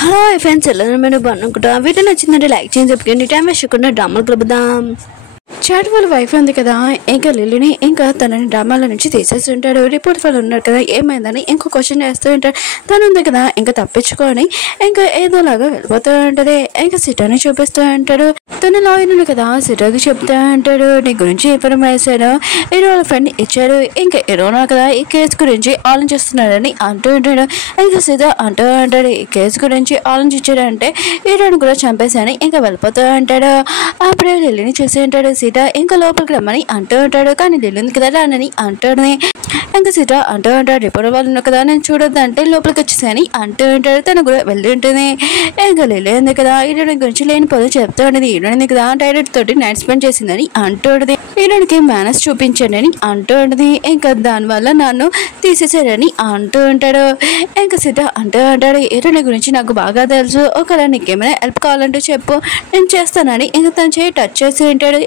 Hello friends, ఎలా మీరు బాగునుకుంటా? Video నచ్చిందంటే లైక్ చేయండి, చెప్పుకోండి. టైం వేస్ట్ చేయకుండా డ్రామాలు కలుపుదాం. చాట్ వాళ్ళ వైఫ్ ఉంది కదా, ఇంకా లిల్లీని ఇంకా తనని డ్రామాల నుంచి తీసేసి ఉంటాడు. రిపోర్ట్ వాళ్ళు ఉన్నారు కదా, ఏమైందని ఇంకో క్వశ్చన్ చేస్తూ ఉంటాడు. తను ఉంది కదా, ఇంకా తప్పించుకొని ఇంకా ఏదోలాగా వెళ్ళిపోతూ ఉంటది. ఇంకా సిటాని చూపిస్తూ ఉంటాడు. తన లాయర్ ఉంది కదా, సిటాకి చెప్తూ ఉంటాడు, నీ గురించి ఇన్ఫర్మేషన్ హీరో వాళ్ళ ఫ్రెండ్ ఇచ్చాడు. ఇంకా హీరోనా కదా ఈ కేసు గురించి ఆలోచిస్తున్నాడని అంటూ ఉంటాడు. ఇంకా సీతా అంటూ ఉంటాడు, ఈ కేసు గురించి ఆలోచించాడంటే హీరోని కూడా చంపేశాని ఇంకా వెళ్ళిపోతూ ఉంటాడు. అప్పుడే లిల్లీని చూసి ఉంటాడు. సీత ఇంకా లోపలికి రమ్మని అంటూ ఉంటాడు, కానీ లిల్లీ ఉంది కదా రానని అంటాడు. ఇంకా సీత అంటూ ఉంటాడు, రిపోర్ట్ వాళ్ళు ఉన్నారు కదా, నేను చూడొద్దంటే లోపలికి వచ్చేసాని అంటూ ఉంటాడు. తను కూడా వెళ్ళి ఉంటుంది. ఇంకా లిల్లీ ఉంది కదా, హీరోని గురించి లేని పనులు చెప్తూ ఉండేది. హీరోని కదా డైరెక్ట్ తోటి నైట్ స్పెండ్ చేసిందని అంటూ ఉంటుంది. హీరోనికి మేనస్ చూపించండి అని అంటూ ఉంటుంది. ఇంకా దానివల్ల నన్ను తీసేసారని అంటూ ఉంటాడు. ఇంకా సీత అంటూ ఉంటాడు, హీరోని గురించి నాకు బాగా తెలుసు, ఒకవేళ నీకేమైనా హెల్ప్ కావాలంటే చెప్పు, నేను చేస్తానని ఇంకా తను చేయి టచ్ చేసి ఉంటాడు.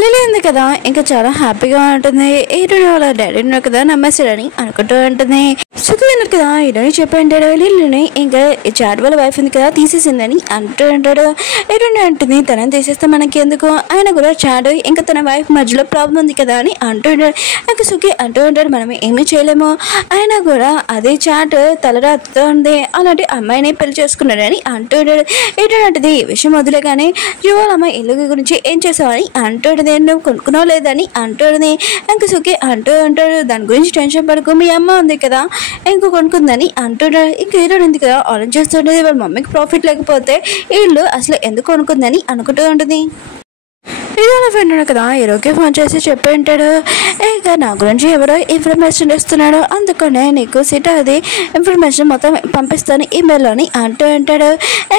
లిల్లీ ఉంది కదా, ఇంకా చాలా హ్యాపీగా ఉంటుంది. హీరోని వాళ్ళ డాడీ కదా నమ్మేశాడని అనుకుంటూ ఉంటుంది. సుఖమైనది కదా హీరోని చెప్పి ఉంటాడు. లిల్లీని ఇంకా చాట్ వాళ్ళ వైఫ్ ఉంది కదా తీసేసిందని అంటూ ఉంటాడు. హీరోని అంటుంది, తనని తీసేస్తే మనకి ఎందుకు, ఆయన కూడా చాట్ ఇంకా తన వైఫ్ మధ్యలో ప్రాబ్లం ఉంది కదా అని అంటూ ఉంటాడు. ఇంకా సుఖి అంటూ ఉంటాడు, మనం ఏమీ చేయలేము, ఆయన కూడా అదే చాట్ తలరాతో ఉంది, అలాంటి అమ్మాయిని పెళ్లి చేసుకున్నాడని అంటూ ఉంటాడు. హీరోని అంటుంది, ఈ విషయం వదిలే కానీ యువలమ్మ ఇల్లు గురించి ఏం చేసావని అంటూ నువ్వు కొనుక్కున్నావు లేదని అంటుంది. ఇంకా సుఖి అంటూ ఉంటాడు, దాని గురించి టెన్షన్ పడుకో, మీ అమ్మ ఉంది కదా ఇంకో కొనుక్కుందని అంటున్నాడు. ఇంకా హీరో ఉంది కదా ఆలోచిస్తుంటుంది, వాళ్ళ మమ్మీకి ప్రాఫిట్ లేకపోతే ఇల్లు అసలు ఎందుకు కొనుక్కుందని అనుకుంటూ ఉంటుంది. హీరోల ఫ్రెండ్ కదా హీరోకి ఫోన్ చేసి చెప్పి ఉంటాడు, ఇంకా నా గురించి ఎవరో ఇన్ఫర్మేషన్ ఇస్తున్నాడు, అందుకనే నీకు సిట్ అది ఇన్ఫర్మేషన్ మొత్తం పంపిస్తాను ఈమెయిల్లోని అంటూ ఉంటాడు.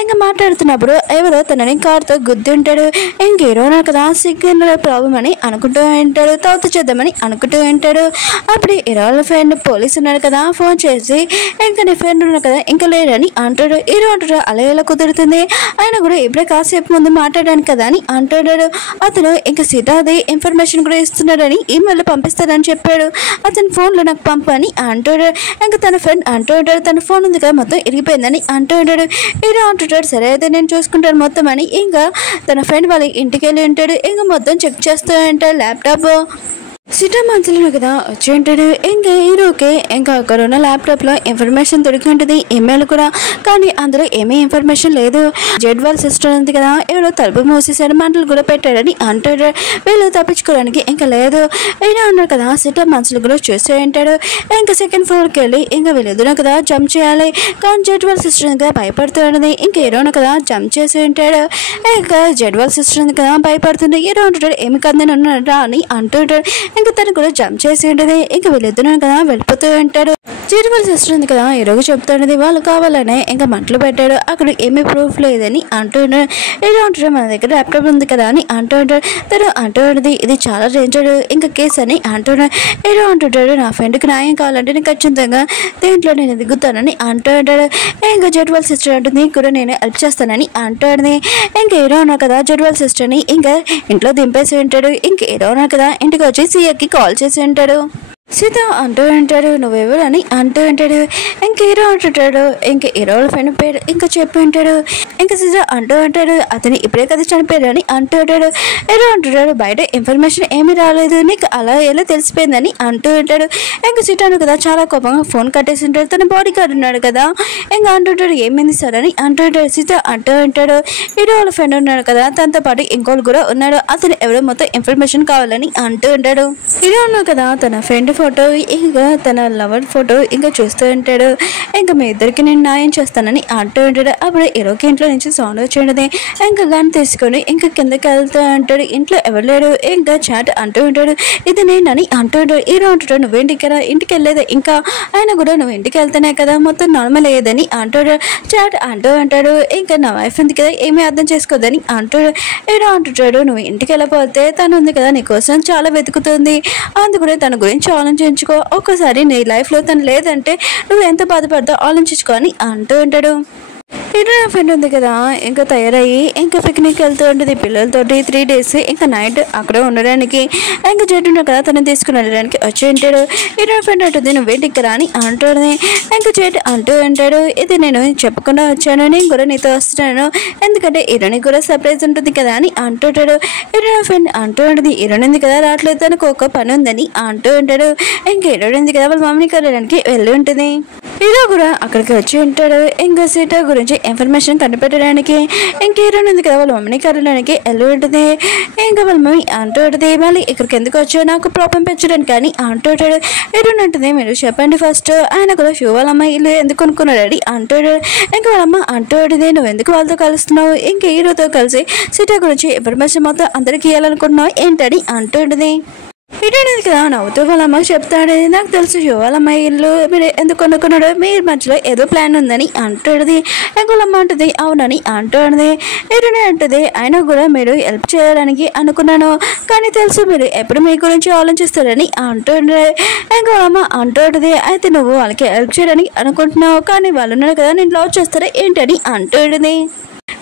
ఇంకా మాట్లాడుతున్నప్పుడు ఎవరో తనని కారుతో గుద్ది ఉంటాడు. ఇంక హీరోనా కదా సిగ్నల్ ప్రాబ్లం అని అనుకుంటూ ఉంటాడు, తోత చేద్దామని అనుకుంటూ ఉంటాడు. అప్పుడు హీరోల ఫ్రెండ్ పోలీస్ ఉన్నాడు కదా ఫోన్ చేసి, ఇంకా నీ ఫ్రెండ్ ఉన్నాడు కదా ఇంకా లేడని అంటాడు. హీరో అంటాడు, అలా ఎలా కుదురుతుంది, ఆయన కూడా ఇప్పుడే కాసేపు ముందు మాట్లాడాను కదా అని అంటున్నాడు. అతను ఇంకా సీతాది ఇన్ఫర్మేషన్ కూడా ఇస్తున్నాడని ఈమెయిల్ పంపిస్తాడని చెప్పాడు, అతని ఫోన్లో నాకు పంపని అంటాడు. ఇంకా తన ఫ్రెండ్ అంటూ ఉంటాడు, తన ఫోన్ ఉంది కదా మొత్తం ఇరిగిపోయిందని అంటూ ఉంటాడు. హీరో అంటుంటాడు, సరే అయితే నేను చూసుకుంటాను మొత్తం అని ఇంకా తన ఫ్రెండ్ వాళ్ళ ఇంటికి వెళ్ళి ఉంటాడు. ఇంకా మొత్తం చెక్ చేస్తూ ఉంటాడు ల్యాప్టాప్. సిటా మంత్రులు కదా వచ్చి ఉంటాడు. ఇంకా హీరోకి ఇంకా అక్కడ ఉన్న ల్యాప్టాప్లో ఇన్ఫర్మేషన్ దొరికి ఉంటుంది, ఈమెయిల్ కూడా, కానీ అందులో ఏమీ ఇన్ఫర్మేషన్ లేదు. జెడ్ వాళ్ళ సిస్టర్ ఉంది కదా ఎవరో తలుపు మూసేసాడు, మంటలు కూడా పెట్టాడని అంటాడు. వీళ్ళు తప్పించుకోవడానికి ఇంకా లేదు. హీరో ఉన్నారు కదా సిటా మంత్రులు కూడా చూస్తూ ఉంటాడు. ఇంకా సెకండ్ ఫ్లోర్కి వెళ్ళి ఇంకా వీళ్ళెదురు కదా జంప్ చేయాలి, కానీ జెడ్ వాళ్ళ సిస్టర్ కదా భయపడుతూ ఉన్నది. ఇంకా హీరోను కదా జంప్ చేసి ఉంటాడు. ఇంకా జెడ్ వాళ్ళ సిస్టర్ ఉంది కదా భయపడుతుంది. హీరో అంటాడు, ఏమి కదని ఉన్నాడా అని అంటుంటాడు. ఇంకా తను కూడా జంప్ చేసి ఉంటుంది. ఇంకా వీళ్ళిద్దరు కదా వెళ్ళిపోతూ ఉంటాడు. జెడ్ వాళ్ళ సిస్టర్ ఉంది కదా హీరోకి చెప్తాడు, వాళ్ళు కావాలనే ఇంకా మంటలు పెట్టాడు, అక్కడ ఏమీ ప్రూఫ్ లేదని అంటున్నాడు. హీరో అంటాడు, మన దగ్గర ల్యాప్టాప్ ఉంది కదా అని అంటుంటాడు. తను అంటున్నది, ఇది చాలా డేంజర్ ఇంకా కేసు అని అంటున్నాడు. హీరో అంటుంటాడు, నా ఫ్రెండ్కి న్యాయం కావాలంటే నేను ఖచ్చితంగా దీంట్లో నేను దిగుతానని అంటుంటాడు. ఇంకా జెడ్ వాళ్ళ సిస్టర్ అంటుంది, కూడా నేను హెల్ప్ చేస్తానని అంటుంది. ఇంకా హీరో ఉన్నా కదా జెడ్ వాళ్ళ సిస్టర్ని ఇంకా ఇంట్లో దింపేసి ఉంటాడు. ఇంక హీరో ఉన్నా కదా ఇంటికి వచ్చి సీఏకి కాల్ చేసి ఉంటాడు. సీత అంటూ ఉంటాడు, నువ్వెవరు అని అంటూ ఉంటాడు. ఇంక హీరో అంటుంటాడు, ఇంక హీరోల ఫ్రెండ్ పేరు ఇంకా చెప్పి ఉంటాడు. ఇంకా సీత అంటూ ఉంటాడు, అతను ఇప్పుడే కదా చనిపోయాడు అని అంటూ ఉంటాడు. హీరో అంటుంటాడు, బయట ఇన్ఫర్మేషన్ ఏమీ రాలేదు, నీకు అలా ఎలా తెలిసిపోయిందని అంటూ ఉంటాడు. ఇంకా సీతాను కదా చాలా కోపంగా ఫోన్ కట్టేసి ఉంటాడు. తన బాడీ గార్డ్ ఉన్నాడు కదా ఇంకా అంటుంటాడు, ఏమైంది సార్ అని అంటూ ఉంటాడు. సీత అంటూ ఉంటాడు, హీరో వాళ్ళ ఫ్రెండ్ ఉన్నాడు కదా తనతో పాటు ఇంకోళ్ళు కూడా ఉన్నాడు, అతను ఎవరో మొత్తం ఇన్ఫర్మేషన్ కావాలని అంటూ ఉంటాడు. హీరో ఉన్నాడు కదా తన ఫ్రెండ్ ఫోటో ఇంకా తన లవర్ ఫోటో ఇంకా చూస్తూ ఉంటాడు. ఇంకా మీ ఇద్దరికి నేను న్యాయం చేస్తానని అంటూ ఉంటాడు. అప్పుడు హీరోకి ఇంట్లో నుంచి సౌండ్ వచ్చేది. ఇంకా గన్ తీసుకొని ఇంకా కిందకి వెళ్తూ ఉంటాడు. ఇంట్లో ఎవరు లేడు. ఇంకా చాట్ అంటూ ఉంటాడు, ఇది నేనని అంటూ ఉంటాడు. హీరో అంటాడు, నువ్వేంటికి కదా ఇంటికి వెళ్ళలేదు, ఇంకా ఆయన కూడా నువ్వు ఇంటికి వెళ్తానే కదా మొత్తం నార్మల్ అయ్యేదని అంటాడు. చాట్ అంటూ ఉంటాడు, ఇంకా నా వైఫ్ ఉంది కదా ఏమీ అర్థం చేసుకోదని అంటాడు. హీరో అంటుంటాడు, నువ్వు ఇంటికి వెళ్ళకపోతే తను ఉంది కదా నీకోసం చాలా వెతుకుతుంది, అందుకనే తన గురించి ఆలోచించుకో, ఒక్కసారి నీ లైఫ్లో తను లేదంటే నువ్వు ఎంత బాధపడతావు ఆలోచించుకో అని అంటూ ఉంటాడు. ఇది నా ఫ్రెండ్ ఉంది కదా ఇంకా తయారయ్యి ఇంకా పిక్నిక్ వెళ్తూ ఉంటుంది పిల్లలతోటి 3 days ఇంకా నైట్ అక్కడే ఉండడానికి ఇంకా జెడ్ ఉన్నాడు కదా తనని తీసుకుని వెళ్ళడానికి వచ్చి ఉంటాడు. ఇది నా ఫ్రెండ్ అంటుంది నువ్వేంటి ఇక్కడ అని అంటుంది. ఇంకా జెడ్ అంటూ ఉంటాడు ఇది నేను చెప్పకుండా వచ్చాను నేను కూడా నీతో వస్తున్నాను ఎందుకంటే హీరోని కూడా సర్ప్రైజ్ ఉంటుంది కదా అని అంటుంటాడు. ఇది నా ఫ్రెండ్ అంటూ ఉంటుంది హీరోని ఉంది కదా రావట్లేదు తనకు ఒక పని ఉందని అంటూ ఉంటాడు. ఇంకా హీరోని ఉంది కదా వాళ్ళ మమ్మీని కలవడానికి వెళ్ళి ఉంటుంది. హీరో కూడా అక్కడికి వచ్చి ఉంటాడు. ఇంకా సీత గురించి ఇన్ఫర్మేషన్ కనిపెట్టడానికి ఇంకా హీరోని ఉంది కదా వాళ్ళ మమ్మీని కలవడానికి వెళ్ళి ఉంటుంది. ఇంకా వాళ్ళ మమ్మీ అంటూ ఉంటుంది మళ్ళీ ఇక్కడికి ఎందుకు వచ్చావు నాకు ప్రాబ్లం పెంచడానికి కానీ అంటూ ఉంటాడు. హీరోని ఉంటుంది మీరు చెప్పండి ఫస్ట్ ఆయన కూడా షూ వాళ్ళ అమ్మ ఇల్లు ఎందుకు కొనుక్కున్నాడు అని అంటాడు. ఇంకా వాళ్ళ అమ్మ అంటూ ఉంటుంది నువ్వు ఎందుకు వాళ్ళతో కలుస్తున్నావు ఇంకా హీరోతో కలిసి సీత గురించి ఇన్ఫర్మేషన్ మొత్తం అందరికీ ఇవ్వాలనుకుంటున్నావు ఏంటని అంటూ ఉంటుంది. ఇటనేది కదా నవ్వుతూ వాళ్ళ అమ్మకి చెప్తాడు నాకు తెలుసు వాళ్ళ అమ్మాయి ఇల్లు మీరు ఎందుకు కొనుక్కున్నాడు మీరు మధ్యలో ఏదో ప్లాన్ ఉందని అంటుంది. వాళ్ళమ్మ అంటుంది అవునని అంటుంది. ఇటనే అంటుంది అయినా కూడా మీరు హెల్ప్ చేయడానికి అనుకున్నాను కానీ తెలుసు మీరు ఎప్పుడు మీ గురించి ఆలోచిస్తారని అంటుంది. వాళ్ళమ్మ అంటుంది అయితే నువ్వు వాళ్ళకి హెల్ప్ చేయడానికి అనుకుంటున్నావు కానీ వాళ్ళు ఉన్నారు కదా నేను లవ్ చేస్తారా ఏంటని అంటుంది.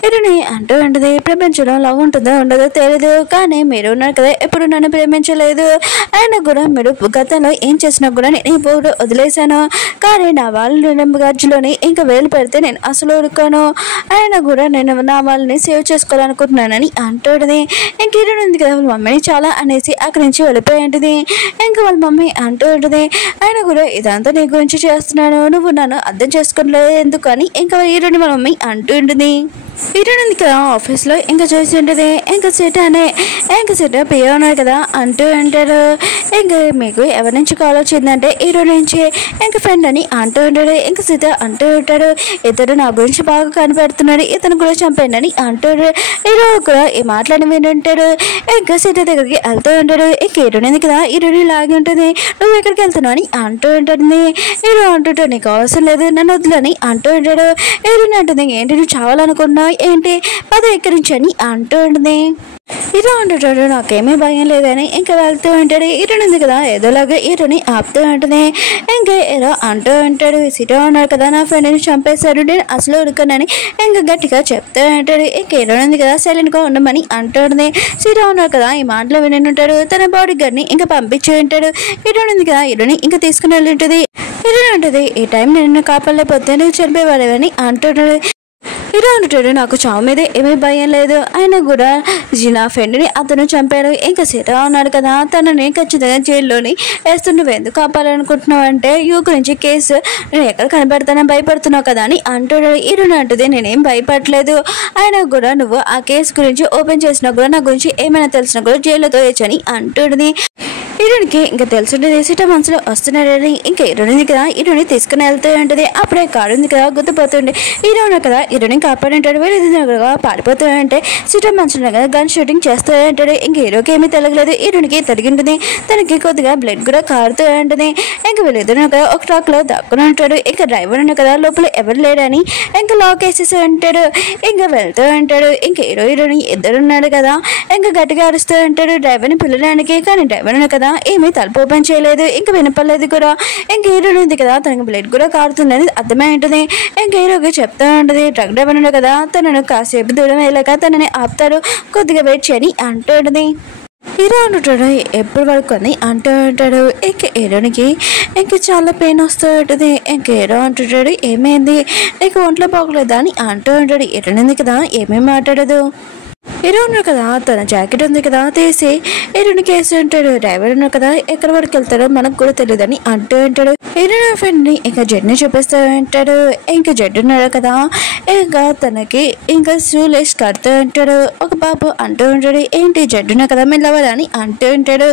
ఇటుని అంటూ ఉంటుంది ప్రపంచంలో లవ్ ఉంటుందో ఉండదో తెలియదు కానీ మీరు ఉన్నారు కదా ఎప్పుడు నన్ను ప్రేమించలేదు అయినా కూడా మీరు గతంలో ఏం చేసినా కూడా నేను ఇప్పుడు వదిలేశాను కానీ నా వాళ్ళ గజ్జులోని ఇంకా వేలు పెడితే నేను అసలు ఉరుకాను అయినా కూడా నేను నా వాళ్ళని సేవ్ చేసుకోవాలనుకుంటున్నానని అంటుంది. ఇంక ఇటు ఉంది కదా వాళ్ళ మమ్మీని చాలా అనేసి అక్కడి నుంచి వెళ్ళిపోయి ఉంటుంది. ఇంకా వాళ్ళ మమ్మీ అంటూ ఉంటుంది అయినా కూడా ఇదంతా నీ గురించి చేస్తున్నాను నువ్వు నన్ను అర్థం చేసుకోలేదు ఎందుకు అని ఇంకా హీరోని వాళ్ళ మమ్మీ అంటూ ఉంటుంది. హీరోని కదా ఆఫీస్లో ఇంకా చూసి ఉంటుంది ఇంకా సెట్ అనే ఇంకా సెట్ పియ్య ఉన్నారు కదా అంటూ ఉంటారు. ఇంకా మీకు ఎవరి నుంచి కాల్ వచ్చిందంటే హీరో నుంచి ఇంకా ఫ్రెండ్ అని అంటూ ఉంటాడు. ఇంకా సీత అంటూ ఉంటాడు ఇతడు నా గురించి బాగా కనిపెడుతున్నాడు ఇతను కూడా చంపండి అని అంటాడు. హీరో కూడా ఈ మాటలని వింటుంటాడు. ఇంకా సీత దగ్గరికి వెళ్తూ ఉంటాడు. ఇంక హీరోని కదా హీరోని లాగి ఉంటుంది నువ్వు ఎక్కడికి వెళ్తున్నావు అని అంటూ ఉంటుంది. హీరో అంటుంటాడు నీకు అవసరం లేదు నన్ను వద్దులని అంటూ ఉంటాడు. హీరోని అంటుంది ఏంటి నువ్వు చావాలనుకున్నావు ఏంటి పద ఎక్కడించని అంటూ ఉంటుంది. హీరో అంటుంటాడు నాకేమీ భయం లేదని ఇంకా వెళ్తూ ఉంటాడు. హీరోని ఉంది కదా ఏదోలాగా హీరోని ఆపుతూ ఉంటుంది. ఇంకా హీరో అంటూ ఉంటాడు సీటో ఉన్నాడు కదా నా ఫ్రెండ్ని చంపేశాడు నేను అసలు ఉడకనని ఇంకా గట్టిగా చెప్తూ ఉంటాడు. ఇంక హీరోని ఉంది కదా సైలెంట్గా ఉండమని అంటుంది. సీటో ఉన్నాడు కదా ఈ మాటలు విని ఉంటాడు తన బాడీ గార్డ్ని ఇంకా పంపించి ఉంటాడు. హీరోని ఉంది కదా హీరోని ఇంకా తీసుకుని వెళ్ళి ఉంటుంది. హీరోని ఉంటుంది ఈ టైం నేను కాపాడలేకపోతే నువ్వు చనిపోయేవాడేవని అంటున్నాడు. హీరో అంటాడు నాకు చావు మీద ఏమీ భయం లేదు అయినా కూడా నా ఫ్రెండ్ని అతను చంపాడు ఇంకా సీత ఉన్నాడు కదా తనని ఖచ్చితంగా జైల్లోని వేస్తూ నువ్వు ఎందుకు కాపాలనుకుంటున్నావు అంటే యూ గురించి కేసు నేను ఎక్కడ కనబడతానని భయపడుతున్నావు కదా అని అంటాడు. హీరోని అంటుంది నేనేం భయపడలేదు అయినా కూడా నువ్వు ఆ కేసు గురించి ఓపెన్ చేసినా కూడా నా గురించి ఏమైనా తెలిసినా కూడా జైల్లోతో వేయచ్చని అంటుంది. హీరోనికి ఇంకా తెలుసుంటుంది సీట మనసులో వస్తున్నాడని ఇంకా హీరోని కదా హీరోని తీసుకుని వెళ్తూ ఉంటుంది. అప్పుడే కారు ఉంది కదా గుర్తుపోతుండే హీరో ఉన్నా కదా హీరోని కాపాడుంటాడు వేరే పారిపోతూ ఉంటే సీట మనసులో కదా గన్ షూటింగ్ చేస్తూ ఉంటాడు. ఇంకా హీరోకి ఏమీ తెలియలేదు హీరోనికి తెలిగి ఉంటుంది తనకి కొద్దిగా బ్లడ్ కూడా కారుతూ ఉంటుంది. ఇంకా వీళ్ళిద్దరు కదా ఒక ట్రాక్ లో దాక్కుని ఉంటాడు. ఇంకా డ్రైవర్ ఉన్నా కదా లోపల ఎవరు లేడని ఇంకా లాక్ వేసేసి ఉంటాడు. ఇంకా వెళ్తూ ఉంటాడు. ఇంకా హీరోని ఇద్దరు ఉన్నాడు కదా ఇంకా గట్టిగా అరుస్తూ ఉంటాడు డ్రైవర్ని పిల్లడానికి కానీ డ్రైవర్ ఉన్నా కదా ఏమీ తలుపు ఓపెన్ చేయలేదు ఇంకా వినపడలేదు కూడా. ఇంకా హీరోని ఉంది కదా తనకి బ్లడ్ కూడా కారుతుందని అర్థమై ఉంటుంది. ఇంకా హీరోకి చెప్తూ ఉంటుంది ట్రక్ డ్రైవర్ ఉన్నా కదా తనను కాసేపు దూరం వెళ్ళాక తనని ఆపుతారు కొద్దిగా వెయిట్ చేయని అంటూ ఉంటుంది. హీరో అంటుంటాడు ఎప్పుడు వరకు అని అంటూ ఉంటాడు. ఇంక హీరోనికి ఇంకా చాలా పెయిన్ వస్తూ ఉంటుంది. ఇంక హీరో అంటుంటాడు ఏమైంది నీకు ఒంట్లో బాగోలేదా అని అంటూ ఉంటాడు. హీరోని కదా ఏమేమి మాట్లాడదు. హీరో ఉన్నాడు కదా తన జాకెట్ ఉంది కదా తీసి హీరోనికి వేసి ఉంటాడు. డ్రైవర్ ఉన్నాడు కదా ఎక్కడి వరకు వెళ్తాడో మనకు కూడా తెలియదని అంటూ ఉంటాడు. హీరో ఫ్రెండ్ ని ఇంకా జడ్ని చూపిస్తూ ఉంటాడు. ఇంకా జడ్డు ఉన్నాడు కదా ఇంకా తనకి ఇంకా షూలెస్ కడుతూ ఉంటాడు. ఒక బాబు అంటూ ఉంటాడు ఏంటి జడ్డున్నా కదా మెల్లవరా అని అంటూ ఉంటాడు.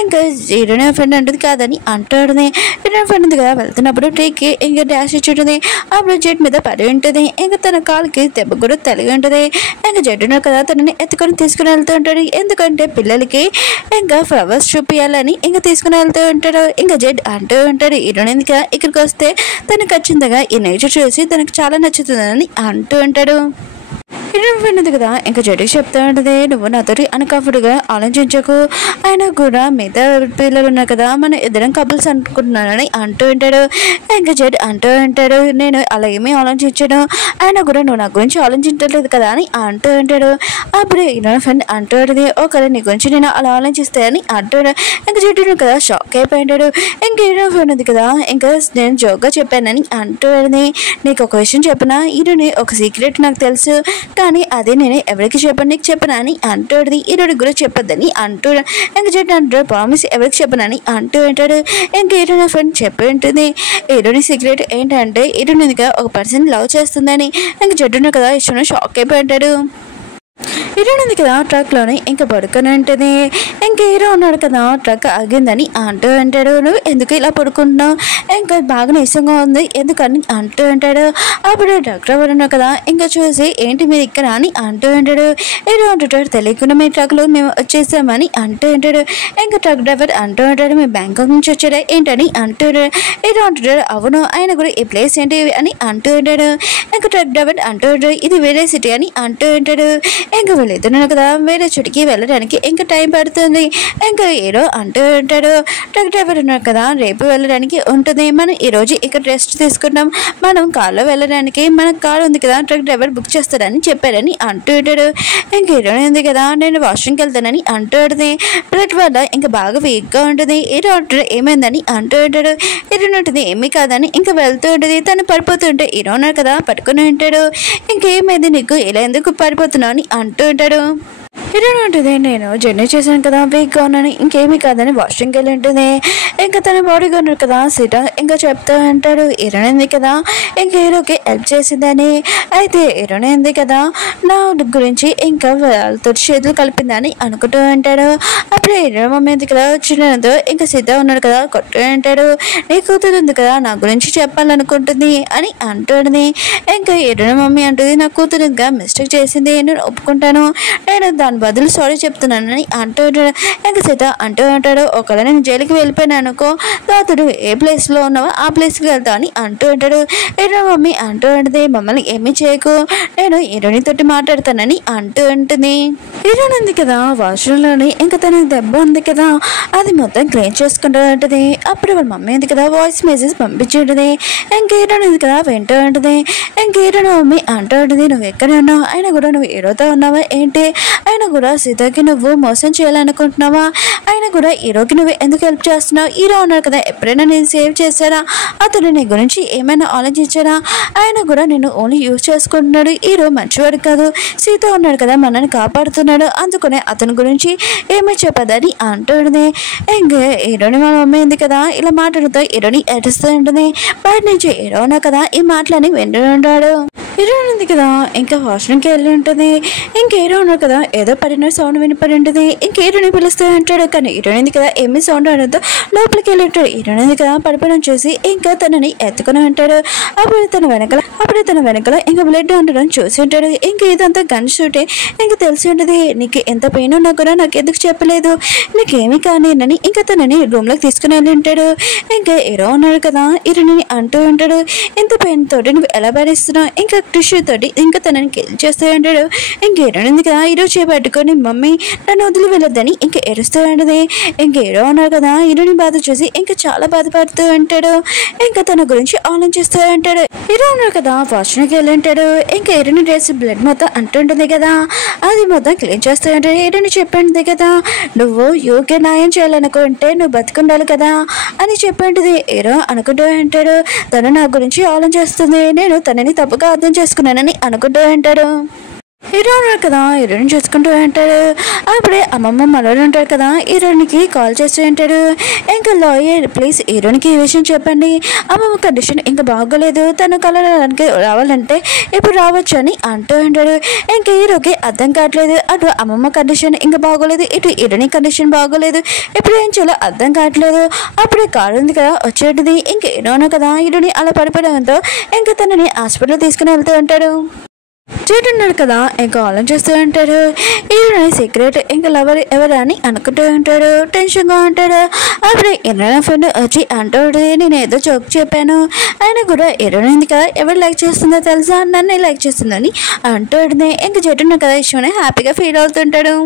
ఇంకా హీరోని ఫ్రెండ్ అంటుంది కాదని అంటాడు. హీరో ఫ్రెండ్ ఉంది కదా వెళ్తున్నప్పుడు ట్రీకి ఇంకా డాష్ ఇచ్చుంటుంది. అప్పుడు జడ్ మీద పడి ఉంటుంది. ఇంకా తన కాలుకి దెబ్బ కూడా తలిగి ఉంటుంది. ఇంకా జడ్డున్నా కదా తనని ఎత్తుకొని తీసుకుని వెళ్తూ ఉంటాడు. ఎందుకంటే పిల్లలకి ఇంకా ఫ్లవర్స్ చూపించాలని ఇంకా తీసుకుని వెళ్తూ ఉంటాడు. ఇంకా జెడ్ అంటూ ఉంటాడు హీరోని ఇక్కడికి వస్తే తనకు ఖచ్చితంగా ఈ నేచర్ చూసి తనకు చాలా నచ్చుతుందని అంటూ ఉంటాడు. హీరోయిన్ ఫ్రెండ్ ఉంది కదా ఇంకా జడ్కి చెప్తా ఉంటుంది, నువ్వు నాతోటి అన్కంఫర్ట్గా ఆలోచించకు, ఆయన కూడా మిగతా పిల్లలు ఉన్నారు కదా మన ఇద్దరం కపుల్స్ అనుకుంటున్నానని అంటూ ఉంటాడు. ఇంకా జడ్ అంటూ ఉంటాడు, నేను అలా ఏమీ ఆలోచించాను, ఆయన కూడా నువ్వు నా గురించి ఆలోచించట్లేదు కదా అని అంటూ ఉంటాడు. అప్పుడు హీరోయిన్ ఫ్రెండ్ అంటూ ఉంటుంది, ఒకవేళ నీ గురించి నేను అలా ఆలోచిస్తే అని అంటాడు. ఇంకా జడ్డు కదా షాక్ అయిపోయాడు. ఇంకా హీరోయిన్ ఫ్రెండ్ ఉంది కదా ఇంకా నేను జోక్గా చెప్పానని అంటూ నీకు ఒక విషయం చెప్పనా, ఈరోని ఒక సీక్రెట్ నాకు తెలుసు, కానీ అదే నేను ఎవరికి చెప్పను నీకు చెప్పనా అని అంటాడు. ఈరోడి కూడా చెప్పొద్దని అంటూ ఇంకా జడ్డు అంటాడు, ప్రామిస్ ఎవరికి చెప్పనని అంటూ ఉంటాడు. ఇంకా హీరోయిన్ ఫ్రెండ్ చెప్పి ఉంటుంది, హీరోని సీక్రెట్ ఏంటంటే హీరోని ఒక పర్సన్ లవ్ చేస్తుందని. ఇంకా జడ్డును కదా ఇష్టం షాక్ అయిపోయి ఉంటాడు. హీరోయిన్ ఉంది కదా ట్రక్లోనే ఇంకా పడుకొని ఉంటుంది. ఇంకా హీరో ఉన్నాడు కదా ట్రక్ ఆగిందని అంటూ అంటాడు, నువ్వు ఎందుకు ఇలా పడుకుంటున్నావు, ఇంకా బాగా నీసంగా ఉంది ఎందుకని అంటూ అంటాడు. అప్పుడు ట్రక్ డ్రైవర్ ఉన్నాడు కదా ఇంకా చూసి ఏంటి మీరు ఇక్కడ అని అంటూ అంటాడు. హీరో అంటుంటాడు, తెలియకుండా మీ ట్రక్లో మేము వచ్చేసామని అంటూ అంటాడు. ఇంకా ట్రక్ డ్రైవర్ అంటూ ఉంటాడు, మీ బ్యాంకాక్ నుంచి వచ్చారా ఏంటని అంటూ ఉంటాడు. హీరో అంటుంటాడు, అవును, ఆయన కూడా ఈ ప్లేస్ ఏంటి అని అంటూ ఉంటాడు. ఇంకా ట్రక్ డ్రైవర్ అంటూ ఉంటాడు, ఇది వేరే సిటీ అని అంటూ ఉంటాడు. ఇంకా వీళ్ళిద్దరు కదా వేరే చోటికి వెళ్ళడానికి ఇంకా టైం పడుతుంది. ఇంకా హీరో అంటూ ఉంటాడు, ట్రక్ డ్రైవర్ ఉన్నారు కదా రేపు వెళ్ళడానికి ఉంటుంది, మనం ఈరోజు ఇక్కడ రెస్ట్ తీసుకుంటాం, మనం కార్లో వెళ్ళడానికి మన కార్ ఉంది కదా ట్రక్ డ్రైవర్ బుక్ చేస్తాడని చెప్పారని అంటూ ఉంటాడు. ఇంకా హీరో ఉంది కదా నేను వాష్రూమ్కి వెళ్తానని అంటూ ఉంటుంది. బ్లడ్ వల్ల ఇంకా బాగా వీక్గా ఉంటుంది. హీరో అంటాడు, ఏమైందని అంటూ ఉంటాడు. హీరో ఉంటుంది, ఏమీ కాదని ఇంకా వెళ్తూ ఉంటుంది. తను పడిపోతుంటే హీరో ఉన్నారు కదా పట్టుకుని ఉంటాడు. ఇంకేమైంది నీకు, ఇలా ఎందుకు పడిపోతున్నావు అని అంటూ ఉంటాడు. హీరోయిన్ ఉంటుంది, నేను జర్నీ చేశాను కదా వీక్గా ఉన్నాను, ఇంకేమీ కాదని వాష్రూమ్కి వెళ్ళి ఉంటుంది. ఇంకా తన బాడీగా ఉన్నాడు కదా సీట ఇంకా చెప్తూ ఉంటాడు, హీరోయిన్ ఉంది కదా ఇంకా హీరోకి హెల్ప్ చేసిందని, అయితే హీరోయిన్ ఉంది కదా నా గురించి ఇంకా వాళ్ళతో చేతులు కలిపిందని అనుకుంటూ ఉంటాడు. అప్పుడు హీరోయిన్ మమ్మీ ఉంది కదా వచ్చినందుకు ఇంకా సీత ఉన్నాడు కదా కొట్టు ఉంటాడు, నీ కూతురు ఉంది కదా నా గురించి చెప్పాలనుకుంటుంది అని అంటుంది. ఇంకా హీరోయిన్ మమ్మీ అంటుంది, నా కూతురు ఇంకా మిస్టేక్ చేసింది, నేను ఒప్పుకుంటాను, నేను దాని బదులు సారీ చెప్తున్నానని అంటూ ఉంటాడు. ఇంకా సీత అంటూ ఉంటాడు, ఒకవేళ నేను జైలుకి వెళ్ళిపోయాను అనుకో, తాతడు ఏ ప్లేస్లో ఉన్నావో ఆ ప్లేస్కి వెళ్తా అని అంటూ ఉంటాడు. హీరో మమ్మీ అంటూ ఉంటుంది, మమ్మల్ని ఏమీ చేయకు, నేను హీరోని తోటి మాట్లాడతానని అంటూ ఉంటుంది. హీరోయిన్ ఉంది కదా వాష్రూమ్లోని ఇంకా తన దెబ్బ ఉంది కదా అది మొత్తం క్లీన్ చేసుకుంటూ ఉంటుంది. అప్పుడు వాళ్ళ మమ్మీ ఉంది కదా వాయిస్ మెసేజ్ పంపించి ఉంటుంది. ఇంకా హీరోయిన్ ఉంది కదా వింటూ ఉంటుంది. ఇంకా హీరోయిన్ మమ్మీ అంటూ ఉంటుంది, నువ్వు ఎక్కడ ఉన్నావు, అయినా కూడా నువ్వు హీరోతో ఉన్నావా ఏంటి, అయినా కూడా సీతకి నువ్వు మోసం చేయాలనుకుంటున్నావా, అయినా కూడా హీరోకి నువ్వు ఎందుకు హెల్ప్ చేస్తున్నావు, హీరో ఉన్నాడు కదా ఎప్పుడైనా నేను సేవ్ చేశారా, అతను నీ గురించి ఏమైనా ఆలోచించారా, ఆయన కూడా నేను ఓన్లీ యూజ్ చేసుకుంటున్నాడు, హీరో మంచివాడు కాదు, సీత ఉన్నాడు కదా మనల్ని కాపాడుతున్నాడు, అందుకనే అతని గురించి ఏమీ చెప్పదని అంటుంది. ఇంకా హీరోని వాళ్ళ మమ్మీ ఉంది కదా ఇలా మాట్లాడుతూ హీరోని ఏడుస్తూ ఉంటుంది. బయట నుంచి హీరో ఉన్నా కదా ఈ మాటలని వింటూ ఉంటాడు. హీరోయిన్ ఉంది కదా ఇంకా వాష్రూమ్కి వెళ్ళి ఉంటుంది. ఇంక హీరో ఉన్నాడు కదా ఏదో పడిన సౌండ్ వినిపడి ఉంటుంది. ఇంక హీరోని పిలుస్తూ ఉంటాడు, కానీ హీరోయిన్ ఉంది కదా ఏమీ సౌండ్ అనడంతో లోపలికి వెళ్ళి ఉంటాడు. హీరోయిన్ ఉంది కదా పడిపోవడం చూసి ఇంకా తనని ఎత్తుకుని ఉంటాడు. అప్పుడు తన వెనకాల ఇంకా బ్లడ్ ఉండడం చూసి ఉంటాడు. ఇంక ఇదంతా గన్ షూటే ఇంక తెలిసి ఉంటుంది. నీకు ఎంత పెయిన్ ఉన్నా కూడా నాకు ఎందుకు చెప్పలేదు, నీకేమీ కానీ అని ఇంకా తనని రూమ్లోకి తీసుకుని వెళ్ళి ఉంటాడు. ఇంకా హీరో ఉన్నాడు కదా హీరోయిన్ అంటూ ఉంటాడు, ఇంత పెయిన్ తోటి నువ్వు ఎలా భరిస్తున్నావు, ఇంకా టిష్యూ తోటి ఇంకా తనని కిల్ చేస్తూ ఉంటాడు. ఇంక హీరోయిన్ ఉంది కదా హీరో చేపట్టుకొని మమ్మీ నన్ను వదిలి వెళ్ళొద్దని ఇంకా ఏడుస్తూ ఉంటుంది. ఇంక హీరో ఉన్నారు కదా హీరోని బాధ చూసి ఇంకా చాలా బాధపడుతూ ఉంటాడు. ఇంకా తన గురించి ఆలోచిస్తూ ఉంటాడు. హీరో ఉన్నారు కదా వాష్రూమ్కి వెళ్ళి ఉంటాడు. ఇంకా హీరోని డ్రెస్ బ్లడ్ మొత్తం అంటుంటుంది కదా అది మొత్తం క్లీన్ చేస్తూ ఉంటాడు. హీరోని చెప్పింది కదా నువ్వు యూకే న్యాయం చేయాలనుకుంటే నువ్వు బతుకుండాలి కదా అని చెప్పింటుంది. హీరో అనుకుంటూ ఉంటాడు, తను నా గురించి ఆలోచిస్తుంది, నేను తనని తప్పుగా అర్థం చేసుకున్నానని అనుకుంటూ ఉంటాడు. హీరో ఉన్నారు కదా హీరోయిన్ చూసుకుంటూ ఉంటాడు. అప్పుడే అమ్మమ్మ మనోడు ఉంటాడు కదా హీరోయిన్కి కాల్ చేస్తూ ఉంటాడు. ఇంకా లాయర్ ప్లీజ్ హీరోయిన్కి ఈ విషయం చెప్పండి, అమ్మమ్మ కండిషన్ ఇంకా బాగోలేదు, తను కలవడానికి రావాలంటే ఇప్పుడు రావచ్చు అని అంటూ ఉంటాడు. ఇంకా హీరోకి అర్థం కావట్లేదు, అటు అమ్మమ్మ కండిషన్ ఇంకా బాగోలేదు, ఇటు హీరోయిన్ కండిషన్ బాగోలేదు, ఇప్పుడు ఏం చేయాలో అర్థం కావట్లేదు. అప్పుడే కారు ఉంది కదా వచ్చేటిది. ఇంకా హీరో ఉన్నారు కదా హీరోని అలా పడిపోవడంతో ఇంకా తనని హాస్పిటల్ తీసుకుని వెళ్తూ ఉంటాడు. చేటున్నాడు కదా ఇంకా ఆలోచిస్తూ ఉంటాడు. ఈయన సీక్రెట్ ఇంకా లవర్ ఎవరా అని అనుకుంటూ ఉంటాడు. టెన్షన్గా ఉంటాడు. అప్పుడు ఎన్నో ఫ్రెండ్ వచ్చి అంటాడు, నేను ఏదో జోక్ చెప్పాను, ఆయన కూడా ఎరుణింది కదా, ఎవరు లైక్ చేస్తుందో తెలుసా, నన్ను లైక్ చేస్తుందని అంటాడు. ఇంకా చేటున్నాడు కదా ఇష్టమని హ్యాపీగా ఫీల్ అవుతుంటాడు.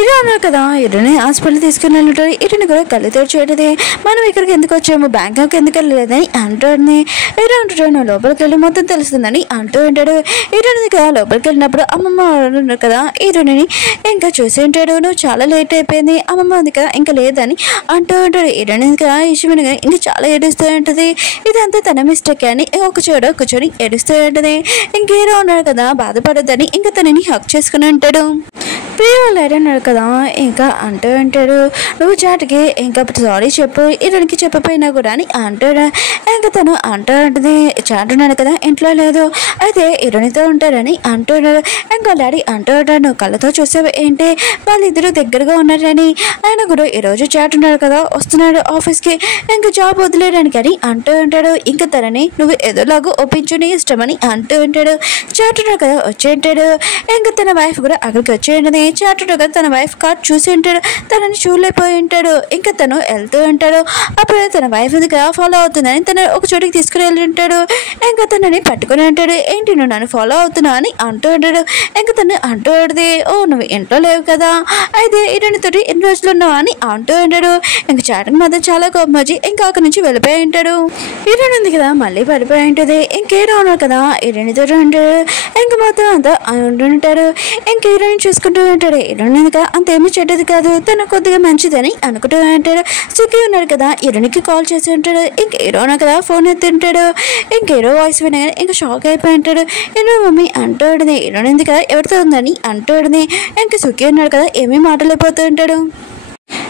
ఇరు అన్నారు కదా, ఇరుని హాస్పిటల్ తీసుకుని వెళ్ళింటారు. ఇరుని కూడా కళ్ళు తెరిచేటది. మనం ఇక్కడికి ఎందుకు వచ్చాము, బ్యాంకాక్ ఎందుకు వెళ్ళలేదని అంటాడు. ఇరు అంటాడు, నువ్వు లోపలికి వెళ్ళి మొత్తం తెలుస్తుందని అంటూ ఉంటాడు. ఇరుని కదా లోపలికి వెళ్ళినప్పుడు అమ్మమ్మ ఉన్నారు కదా, ఇరుని ఇంకా చూసి ఉంటాడు. నువ్వు చాలా లేట్ అయిపోయింది, అమ్మమ్మ ఉంది కదా ఇంకా లేదని అంటూ ఉంటాడు. ఇరుని కదా ఇష్టమైన ఇంకా చాలా ఏడుస్తూ ఉంటుంది. ఇదంతా తన మిస్టేక్ అని ఒక చోట కూర్చొని ఏడుస్తూ ఉంటుంది. ఇంకేరో ఉన్నాడు కదా, బాధపడద్దని ఇంకా తనని హక్ చేసుకుని ఉంటాడు. ప్రియ వాళ్ళు ఏడన్నాడు కదా, ఇంకా అంటూ ఉంటాడు, నువ్వు చాటుకి ఇంకా సారీ చెప్పు, ఇరునికి చెప్పపోయినా కూడా అని అంటాడు. ఇంకా తను అంటూ ఉంటుంది, చాటున్నాడు కదా ఇంట్లో లేదు, అయితే ఇరునితో ఉంటారని అంటున్నాడు. ఇంకా డాడీ అంటూ ఉంటాడు, నువ్వు కళ్ళతో చూసావు ఏంటి, వాళ్ళిద్దరూ దగ్గరగా ఉన్నారని. ఆయన కూడా ఈరోజు చాటున్నాడు కదా వస్తున్నాడు ఆఫీస్కి, ఇంకా జాబ్ వదిలేయడానికి అని అంటూ ఉంటాడు. ఇంకా తనని నువ్వు ఎదురులాగా ఒప్పించు, నీ ఇష్టమని అంటూ ఉంటాడు. చాటున్నాడు కదా వచ్చి ఉంటాడు. ఇంకా తన వైఫ్ కూడా అక్కడికి వచ్చి ఉంటుంది. చాటుడు కదా తన వైఫ్ కార్ చూసి ఉంటాడు, తనని చూడలేకపోయి ఉంటాడు. ఇంకా తను వెళ్తూ ఉంటాడు. అప్పుడు తన వైఫ్ కదా ఫాలో అవుతుందని తను ఒక చోటికి తీసుకుని వెళ్ళి ఉంటాడు. ఇంకా తనని పట్టుకుని ఉంటాడు, ఏంటి నువ్వు నన్ను ఫాలో అవుతున్నా అని అంటూ ఉంటాడు. ఇంకా తను అంటూ ఉంటుంది, ఓ నువ్వు ఇంట్లో లేవు కదా, అయితే ఇరునితోటి ఎన్ని రోజులు ఉన్నావా అని అంటూ ఉంటాడు. ఇంకా చాటుని మాత్రం చాలా కోపం వచ్చి ఇంకా అక్కడి నుంచి వెళ్ళిపోయి ఉంటాడు. ఇరుని ఉంది కదా మళ్ళీ పడిపోయి ఉంటుంది. ఇంకేరో ఉన్నాడు కదా ఇరునితో ఉంటాడు. ఇంకా మొత్తం అంతా ఉంటుంటారు. ఇంకా ఇరుని చూసుకుంటూ ఉంటాడు. ఇరుని కదా అంతేమీ చెడ్డది కాదు, తను కొద్దిగా మంచిదని అనుకుంటూ ఉంటాడు. సుఖీ ఉన్నాడు కదా ఇరునికి కాల్ చేసి ఉంటాడు. ఇంక హీరోనా కదా ఫోన్ ఎత్తుంటాడు. ఇంక హీరో వాయిస్ వినగానే ఇంకా షాక్ అయిపోయి ఉంటాడు. హీరో మమ్మీ అంటూ ఉంటుంది, హీరోని కదా ఎవరితో ఉందని అంటూ ఉంటుంది. ఇంకా సుఖీ ఉన్నాడు కదా ఏమీ మాటలైపోతూ ఉంటాడు.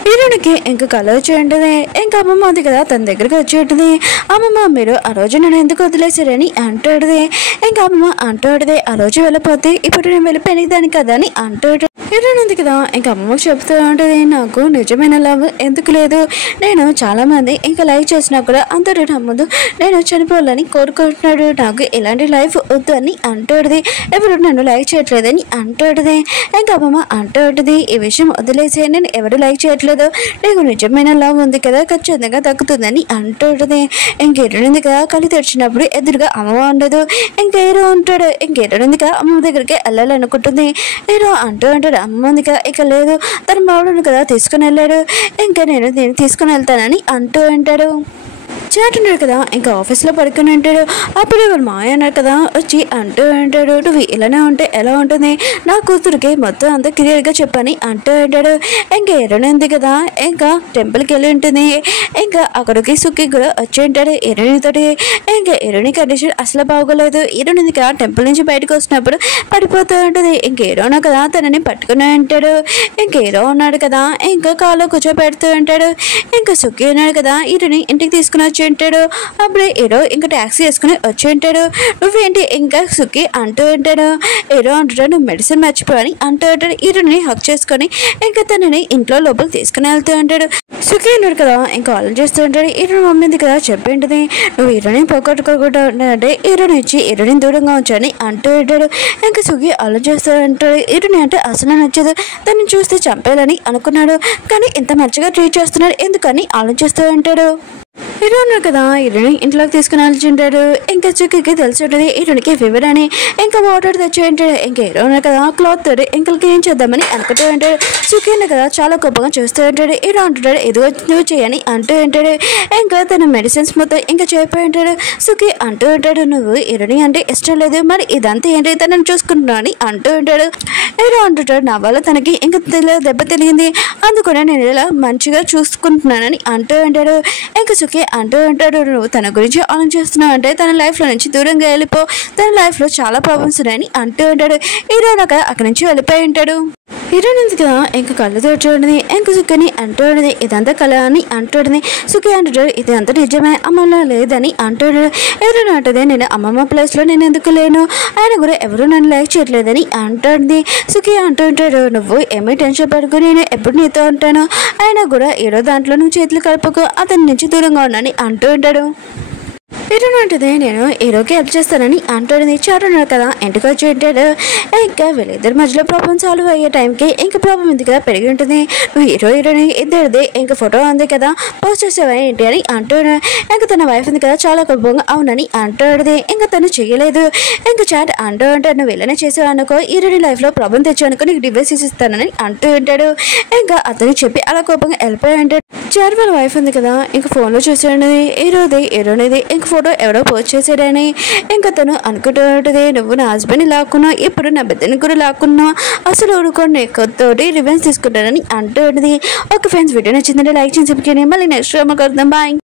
హీరోనికి ఇంకా కళ వచ్చి ఉంటుంది. ఇంకా అమ్మమ్మ ఉంది కదా తన దగ్గరికి వచ్చి ఉంటుంది. అమ్మమ్మ మీరు ఆ రోజు నన్ను ఎందుకు వదిలేశారని అంటాడుది. ఇంకా అమ్మమ్మ అంటాడుది, ఆ రోజు వెళ్ళిపోతే ఇప్పుడు నేను వెళ్ళిపోయిన దాని కదా అని అంటాడు. హీరోయిన్ ఉంది కదా ఇంకా అమ్మమ్మకి చెప్తూ ఉంటుంది, నాకు నిజమైన లవ్ ఎందుకు లేదు, నేను చాలా మంది ఇంకా లైక్ చేసినా కూడా అందరూ నా ముందు నేను చనిపోవాలని కోరుకుంటున్నాడు, నాకు ఇలాంటి లైఫ్ వద్దు అని అంటాడుది. ఎవరు నన్ను లైక్ చేయట్లేదని అంటాడుది. ఇంకా అమ్మమ్మ అంటాడుది, ఈ విషయం వదిలేసే, నేను ఎవరు లైక్ చేయట్లేదు, నీకు నిజమైన లవ్ ఉంది కదా ఖచ్చితంగా దక్కుతుందని అంటుంటది. ఇంకేరుంది కదా కళ్ళు తెరిచినప్పుడు ఎదురుగా అమ్మ ఉండదు. ఇంకేరో ఉంటాడు. ఇంకేరుంది కదా అమ్మ దగ్గరికి వెళ్ళాలనుకుంటుంది. ఏరో అంటూ ఉంటాడు, అమ్మ ఉంది కదా ఇక లేదు, తన మావుడుని కదా తీసుకుని వెళ్ళాడు, ఇంకా నేను దీన్ని తీసుకుని వెళ్తానని అంటూ ఉంటాడు. చాటున్నాడు కదా ఇంకా ఆఫీస్లో పడుకుని ఉంటాడు. అప్పుడు ఇవాళ మాయ అన్నాడు కదా వచ్చి అంటూ ఉంటాడు, నువ్వు ఇలానే ఉంటే ఎలా ఉంటుంది, నా కూతురికి మొత్తం అంతా క్లియర్గా చెప్పని అంటూ ఉంటాడు. ఇంకా ఎరుణింది కదా ఇంకా టెంపుల్కి వెళ్ళి ఉంటుంది. ఇంకా అక్కడికి సుఖి కూడా వచ్చి ఉంటాడు ఎరుణితోటి. ఇంకా ఎరుణి కండిషన్ అసలు బాగోలేదు. ఎరుణింది కదా టెంపుల్ నుంచి బయటకు వస్తున్నప్పుడు పడిపోతూ ఉంటుంది. ఇంకేరోనా కదా తనని పట్టుకుని ఉంటాడు. ఇంకేరో ఉన్నాడు కదా ఇంకా కాలో కూర్చోబెడుతూ ఉంటాడు. ఇంకా సుఖి ఉన్నాడు కదా ఇరుని ఇంటికి తీసుకుని వచ్చి ఉంటాడు. అప్పుడే ఏరో ఇంకా ట్యాక్సీ వేసుకుని వచ్చి ఉంటాడు. నువ్వేంటి ఇంకా సుఖి అంటూ ఉంటాడు. ఏరో అంటాడు, నువ్వు మెడిసిన్ మర్చిపోవని అంటూ ఉంటాడు. ఇరుని హక్ చేసుకొని ఇంకా తనని ఇంట్లో లోపలికి తీసుకుని వెళ్తూ ఉంటాడు. సుఖి ఉన్నాడు కదా ఇంకా ఆలోచిస్తూ ఉంటాడు. ఇరుని మమ్మీది కదా చెప్పింటది, నువ్వు ఇరుని పోగొట్టుకోకుండా అంటే ఇరుని ఇచ్చి ఇరుని దూరంగా ఉంచని అంటూ ఉంటాడు. ఇంకా సుఖి ఆలోచిస్తూ ఉంటాడు. ఇరుని అంటే అసలు నచ్చదు, తనని చూస్తే చంపేయాలని అనుకున్నాడు, కానీ ఇంత మంచిగా ట్రీట్ చేస్తున్నాడు ఎందుకని ఆలోచిస్తూ ఉంటాడు. హీరో ఉన్నాడు కదా ఇరుని ఇంట్లోకి తీసుకుని వెళ్తుంటాడు. ఇంకా సుఖికి తెలిసి ఉంటుంది ఇరునికి ఫీవర్ అని. ఇంకా వాటర్ తెచ్చి ఉంటాడు. ఇంకా హీరో ఉన్నాడు కదా క్లాత్ తోటి ఇంకలకి ఏం చేద్దామని అనుకుంటూ ఉంటాడు. సుఖి కదా చాలా కోపంగా చూస్తూ ఉంటాడు. హీరో అంటుంటాడు, ఎదుగు నువ్వు చేయని అంటూ ఉంటాడు. ఇంకా తన మెడిసిన్స్ మొత్తం ఇంకా చేయిపోయి ఉంటాడు. సుఖి అంటూ ఉంటాడు, నువ్వు ఇరుని అంటే ఇష్టం లేదు, మరి ఇదంతా ఏంటి తనని చూసుకుంటున్నావు అని అంటూ ఉంటాడు. హీరో అంటుంటాడు, నా వల్ల తనకి ఇంకా దెబ్బ తెలియంది, అందుకనే నేను ఇలా మంచిగా చూసుకుంటున్నానని అంటూ ఉంటాడు. ఇంకా సుఖి అంటూ ఉంటాడు, నువ్వు తన గురించి ఆలోచిస్తున్నావు అంటే తన లైఫ్లో నుంచి దూరంగా వెళ్ళిపో, తన లైఫ్లో చాలా ప్రాబ్లమ్స్ ఉన్నాయని అంటూ ఉంటాడు. హీరో అక్కడి నుంచి వెళ్ళిపోయి ఉంటాడు. హీరోయిన్ ఉంది కదా ఇంకా కళ్ళు తెచ్చుంటుంది. ఇంకా సుఖిని అంటూ ఉంటుంది, ఇదంతా కళ అని అంటుంది. సుఖి అంటాడు, ఇదంతా నిజమే, అమ్మలో లేదని అంటాడు. ఎవరైనా అంటుంది, నేను అమ్మమ్మ ప్లేస్లో నేను ఎందుకు లేను, ఆయన కూడా ఎవరు నన్ను లైక్ చేయట్లేదని అంటుంది. సుఖి అంటూ ఉంటాడు, నువ్వు ఏమీ టెన్షన్ పడుకు, నేను ఎప్పుడు నీతో ఉంటాను, ఆయన కూడా ఏదో దాంట్లో నువ్వు చేతులు కలుపుకో, అతని నుంచి దూరంగా ఉన్నాని అంటూ ఉంటాడు. హీరోయిన్ ఉంటుంది నేను హీరోకి హెల్ప్ చేస్తానని అంటుంది. చారు ఉన్నారు కదా ఇంటికి వచ్చి ఉంటాడు. ఇంకా వీళ్ళిద్దరి మధ్యలో ప్రాబ్లం సాల్వ్ అయ్యే టైంకి ఇంకా ప్రాబ్లం ఎందుకు పెరిగి ఉంటుంది. నువ్వు హీరోయిన్ ఇద్దరిది ఇంకా ఫోటో ఉంది కదా పోస్ట్ చేసావా ఏంటి అని అంటాడు. ఇంకా తన వైఫ్ ఉంది కదా చాలా కోపంగా అవునని అంటాడు. ఇంకా తను చేయలేదు. ఇంకా చాట్ అంటూ ఉంటాడు నువ్వు వెళ్ళనే చేసావు అనుకో హీరోయిన్ లైఫ్లో ప్రాబ్లం తెచ్చానుకో నీకు డివోర్స్ ఇస్తానని అంటూ ఉంటాడు. ఇంకా అతను చెప్పి అలా కోపంగా వెళ్ళిపోయి ఉంటాడు. చాట్ వాళ్ళ వైఫ్ ఉంది కదా ఇంకా ఫోన్లో చూసాడు హీరోనిది ఇంక ఫోటో ఎవడో పోస్ట్ చేశాడని. ఇంకా తను అనుకుంటూ ఉంటుంది నువ్వు నా హస్బెండ్ని లాక్కున్నావు ఇప్పుడు నా బిడ్డని కూడా లాక్కున్నావు అసలు ఊరుకోండి తోటి రివెంజ్ తీసుకుంటానని అంటూ ఉంటుంది. ఓకే ఫ్రెండ్స్ వీడియో నచ్చిందంటే లైక్ చేసి మళ్ళీ నెక్స్ట్ కలుద్దాం. బాయ్.